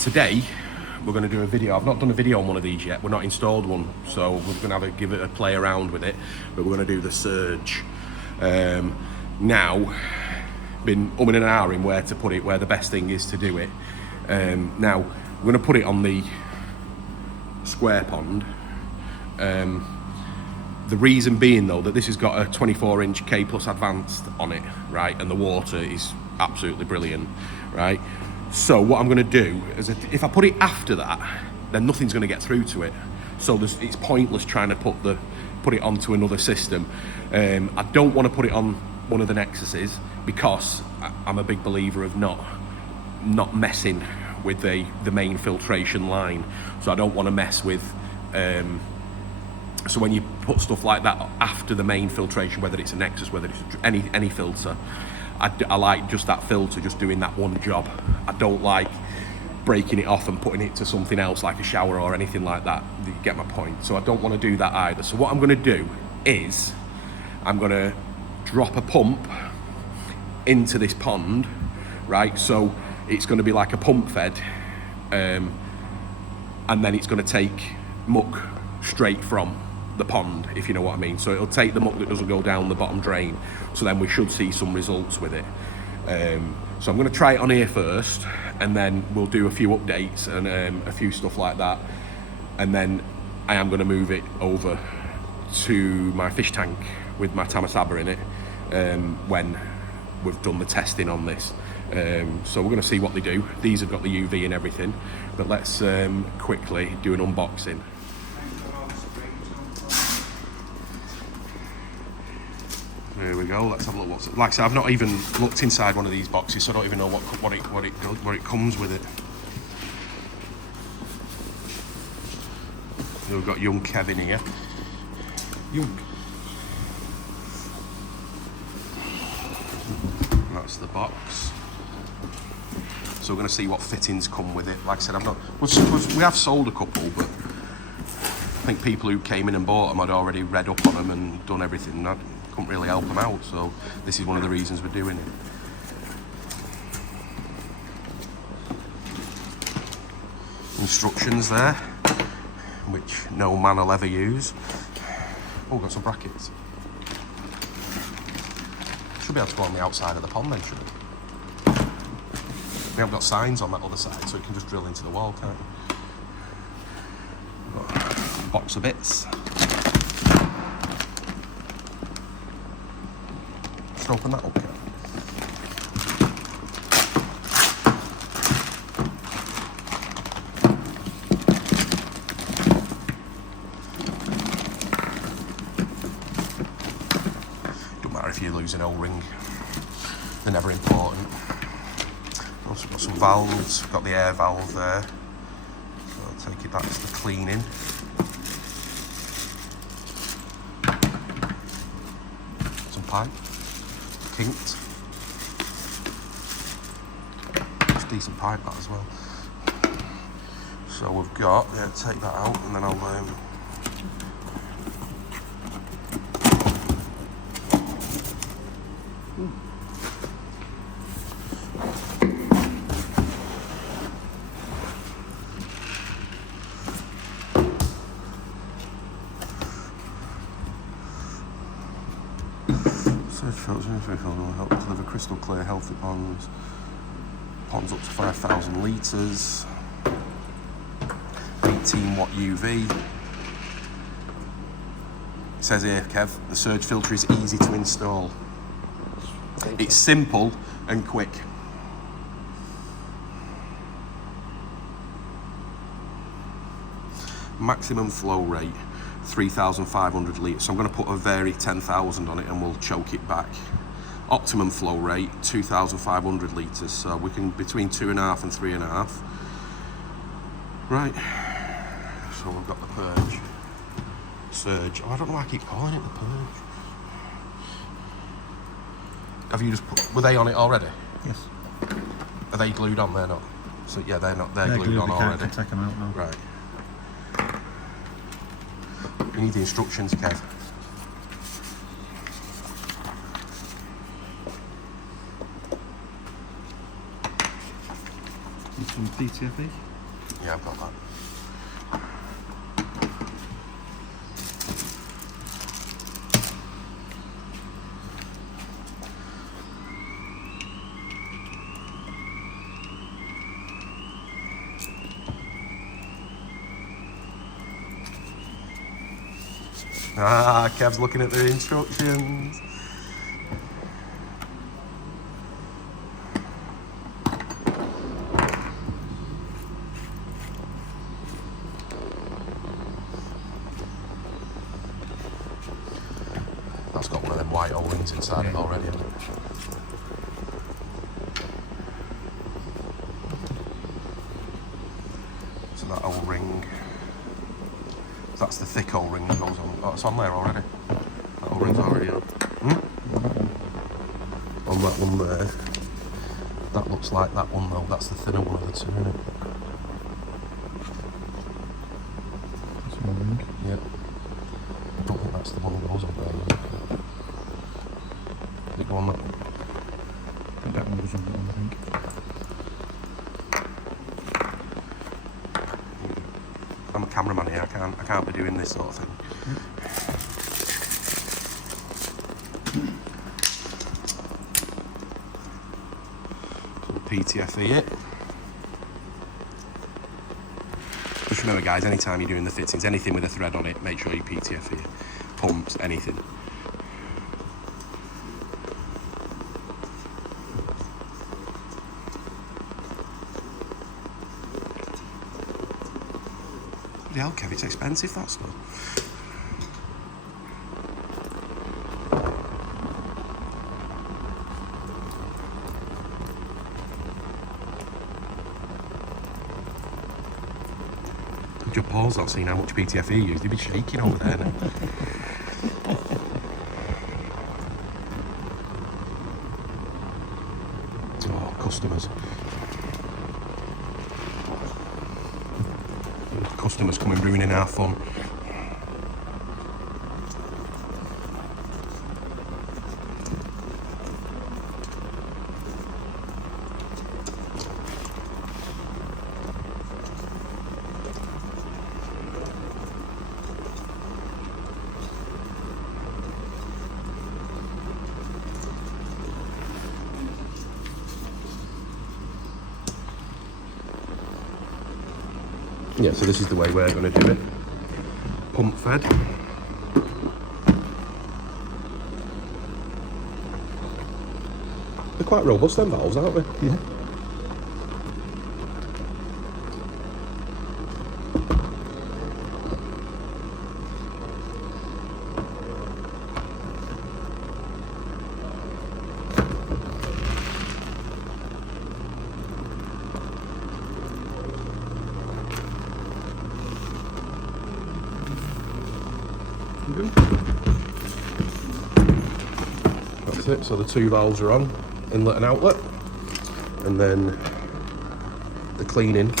Today we're going to do a video. I've not done a video on one of these yet. We're not installed one, so we're going to give it a play around with it. But we're going to do the Surge. Now, been umming and ahhing where to put it, where the best thing is to do it. Now we're going to put it on the square pond. The reason being though that this has got a 24-inch K Plus Advanced on it, right, and the water is absolutely brilliant, right? So what I'm going to do is, if I put it after that, then nothing's going to get through to it. So it's pointless trying to put it onto another system. I don't want to put it on one of the Nexuses because I'm a big believer of not messing with the main filtration line. So I don't want to mess with. So when you put stuff like that after the main filtration, whether it's a Nexus, whether it's any filter, I like just that filter, just doing that one job. I don't like breaking it off and putting it to something else like a shower or anything like that. You get my point? So I don't want to do that either. So what I'm going to do is I'm going to drop a pump into this pond, right? So it's going to be like a pump fed, and then it's going to take muck straight from the pond, if you know what I mean. So it'll take the muck that doesn't go down the bottom drain, so then we should see some results with it. So I'm going to try it on here first, and then we'll do a few updates and a few stuff like that, and then I am going to move it over to my fish tank with my Tamasaba in it when we've done the testing on this. So we're going to see what they do. These have got the UV and everything, but let's quickly do an unboxing. There we go. Let's have a look. Like I said, I've not even looked inside one of these boxes, so I don't even know what it comes with it. We've got young Kevin here. Young. That's the box. So we're going to see what fittings come with it. Like I said, we have sold a couple, but I think people who came in and bought them had already read up on them and done everything. I couldn't really help them out, so this is one of the reasons we're doing it. Instructions there, which no man will ever use. Oh, got some brackets. Should be able to go on the outside of the pond then, should it? We haven't got signs on that other side, so it can just drill into the wall, can't it? Got a box of bits. Just open that up, Kev. Don't matter if you lose an O-ring, they're never important. Also got some valves, got the air valve there, so I'll take it back to the cleaning. Some pipe, kinked. It's decent pipe that as well. So we've got, yeah, take that out and then I'll will help deliver crystal clear, healthy ponds. Ponds up to 5,000 litres. 18 watt UV. It says here, Kev, the Surge filter is easy to install. It's simple and quick. Maximum flow rate 3,500 litres. So I'm going to put a Vary 10,000 on it and we'll choke it back. Optimum flow rate 2,500 litres. So we can between 2.5 and 3.5. Right. So we've got the purge. Surge. Oh, I don't know why I keep calling it the purge. Have you just put, were they on it already? Yes. Are they glued on? They're not. So yeah, they're not. They're glued on already. Can't take them out now. Right. You need the instructions, Kev. Some PTFE? Yeah, I've got that. Ah, Kev's looking at the instructions. That's got one of them white O-rings inside it already, hasn't it? So that O-ring, that's the thick O-ring that goes on. Oh, it's on there already. That O-ring's already on. On that one there. That looks like that one though. That's the thinner one of the two, isn't it? That's an O-ring. Yeah. I don't think that's the one that goes on there. Does it go on that one? That one goes on that one, I think. I'm a cameraman here. I can't be doing this sort of thing. PTFE it. Just remember guys, anytime you're doing the fittings, anything with a thread on it, make sure you PTFE it. Pumps, anything. Bloody hell, Kev, it's expensive that stuff. Your paws not seeing how much PTFE you use, they'd be shaking over there now. Oh, customers. Customers coming ruining our fun. Yeah, so this is the way we're going to do it. Pump fed. They're quite robust, them valves, aren't they? Yeah. That's it, so the two valves are on, inlet and outlet, and then the cleaning.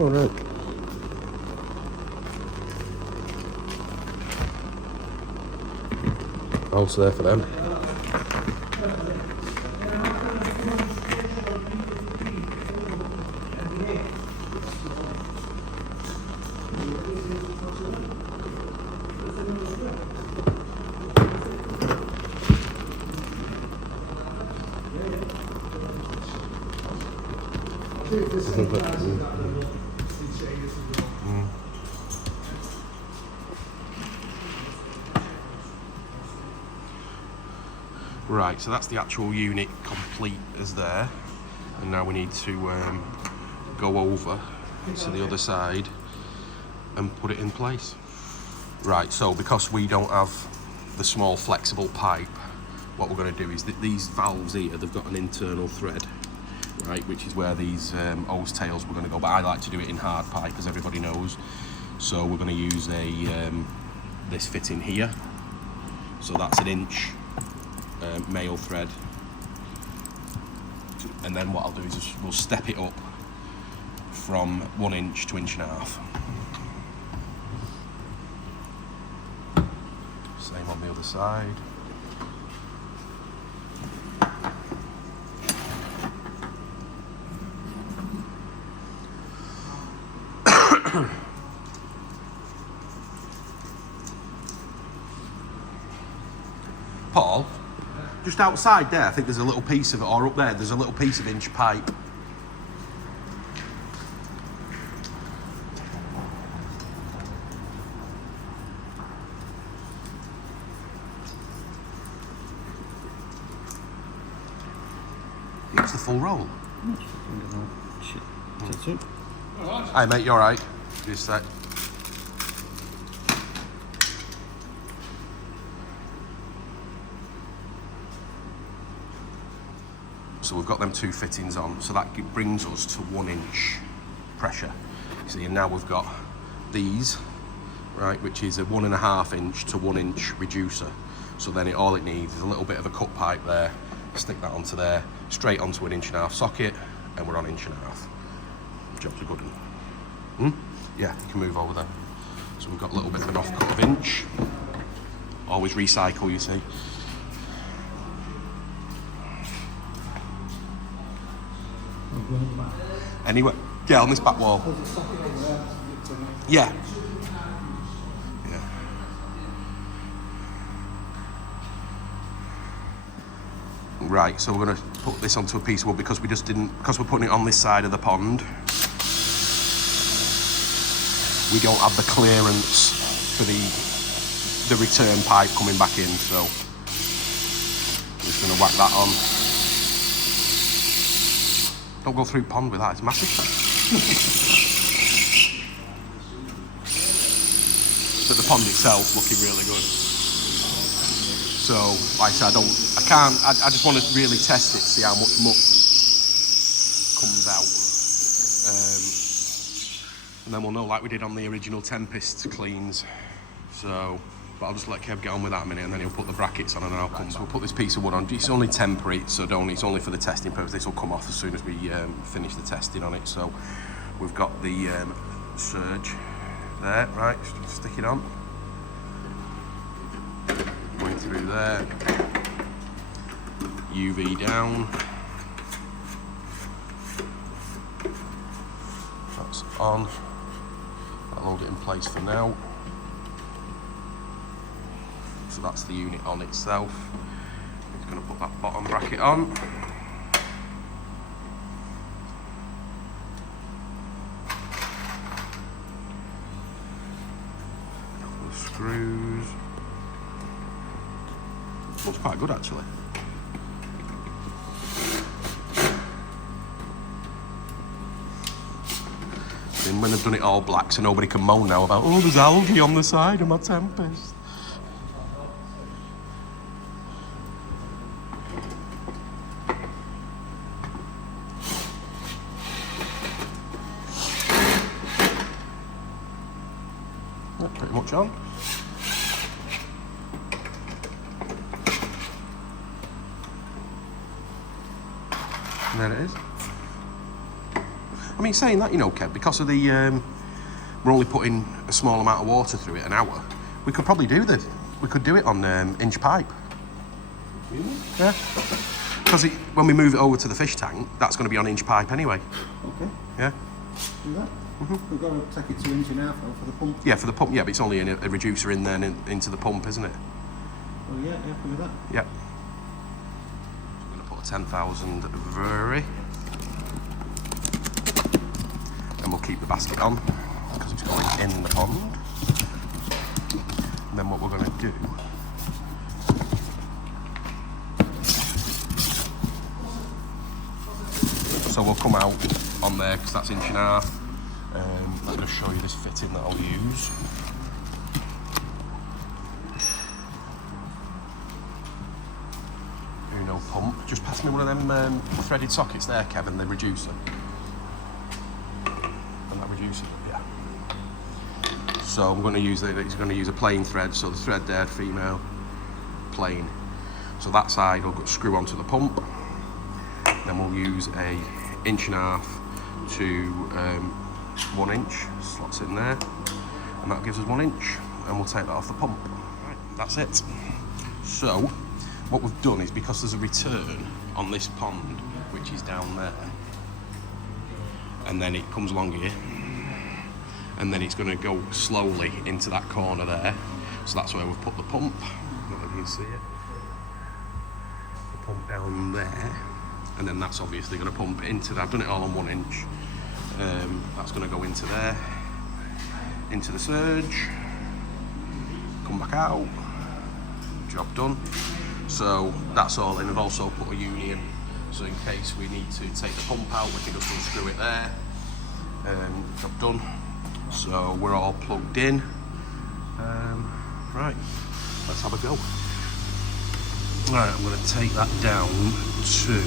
All right. Valves there for them. Right, so that's the actual unit complete as there, and now we need to go over to the other side and put it in place. Right, so because we don't have the small flexible pipe, what we're going to do is that these valves here, they've got an internal thread, right, which is where these hose tails were going to go, but I like to do it in hard pipe, as everybody knows. So we're going to use this fitting here, so that's 1 inch male thread, and then what I'll do is we'll step it up from 1 inch to 1.5 inches. Same on the other side. Paul, just outside there, I think there's a little piece of it, or up there, there's a little piece of inch pipe. It's the full roll. Shit. That's it. Hi mate, you alright? Just a sec. So we've got them 2 fittings on, so that brings us to 1 inch pressure. See, and now we've got these, right, which is a 1.5 inch to 1 inch reducer. So then all it needs is a little bit of a cut pipe there, stick that onto there, straight onto an 1.5 socket, and we're on 1.5. Job's a good one. Yeah, you can move over there. So we've got a little bit of an off cut of inch. Always recycle, you see. Anyway, yeah, on this back wall. Yeah. Yeah. Right, so we're going to put this onto a piece of wood because we're putting it on this side of the pond. We don't have the clearance for the return pipe coming back in, so I'm just going to whack that on. Don't go through pond with that, it's massive. But the pond itself's looking really good. So, like I said, I just want to really test it, see how much muck comes out. And then we'll know like we did on the original Tempest cleans. So, but I'll just let Kev get on with that a minute and then he'll put the brackets on and I'll come. So we'll put this piece of wood on. It's only temporary, so it's only for the testing purpose. This will come off as soon as we finish the testing on it. So we've got the surge there, right, just stick it on. Going through there. UV down. That's on. I'll hold it in place for now. So that's the unit on itself. It's going to put that bottom bracket on. Couple of screws. Looks quite good actually. And when they've done it all black, so nobody can moan now about, oh, there's algae on the side of my Tempest. That's pretty much on. And there it is. I mean, saying that, you know, Kev, because of the, we're only putting a small amount of water through it an hour, we could probably do this. We could do it on inch pipe. Really? Yeah. Because when we move it over to the fish tank, that's going to be on inch pipe anyway. Okay. Yeah. Do that. We've got to take it to 1.5 inch for the pump. Yeah, for the pump, yeah, but it's only a reducer in there and into the pump, isn't it? Oh, yeah, happy with that. Yeah. I'm going to put a 10,000 Veri. And we'll keep the basket on because it's going in the pond. And then what we're going to do so we'll come out on there because that's 1.5 inch. I'm going to show you this fitting that I'll use. Uno pump. Just pass me one of them threaded sockets there, Kevin, the reducer. Reducer, yeah. So I'm going to use he's going to use a plain thread, so the thread there, female, plain. So that side will screw onto the pump. Then we'll use a 1.5 inch to 1 inch, slots in there, and that gives us 1 inch, and we'll take that off the pump. Right, that's it. So what we've done is, because there's a return on this pond, which is down there, and then it comes along here, and then it's going to go slowly into that corner there. So that's where we've put the pump. I don't know if you can see it. pump down there, and then that's obviously going to pump into that. I've done it all on 1 inch. That's going to go into there, into the surge, come back out, job done. So that's all in. I've also put a uni in, so in case we need to take the pump out, we can just unscrew it there. Job done. So we're all plugged in. Right, let's have a go. Right, I'm going to take that down to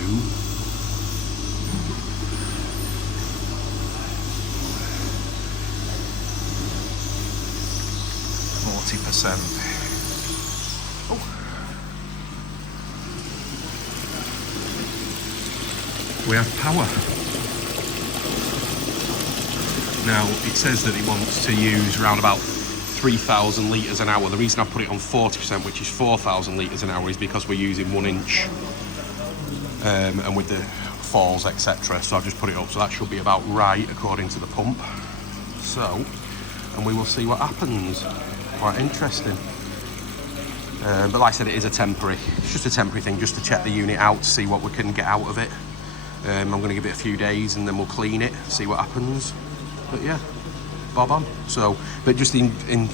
40%. Oh. We have power. Now, it says that it wants to use around about 3,000 litres an hour. The reason I put it on 40%, which is 4,000 litres an hour, is because we're using 1 inch and with the falls, etc. So I've just put it up, so that should be about right according to the pump. So, and we will see what happens. Quite interesting. But like I said, it is it's just a temporary thing, just to check the unit out, to see what we can get out of it. I'm going to give it a few days and then we'll clean it, see what happens. But yeah, bob on. So, but just in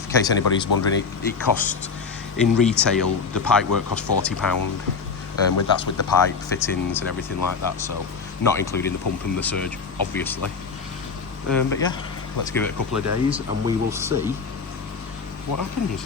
case anybody's wondering, it costs, in retail, the pipe work costs £40. That's with the pipe fittings and everything like that. So, not including the pump and the surge, obviously. But yeah, let's give it a couple of days and we will see what happens.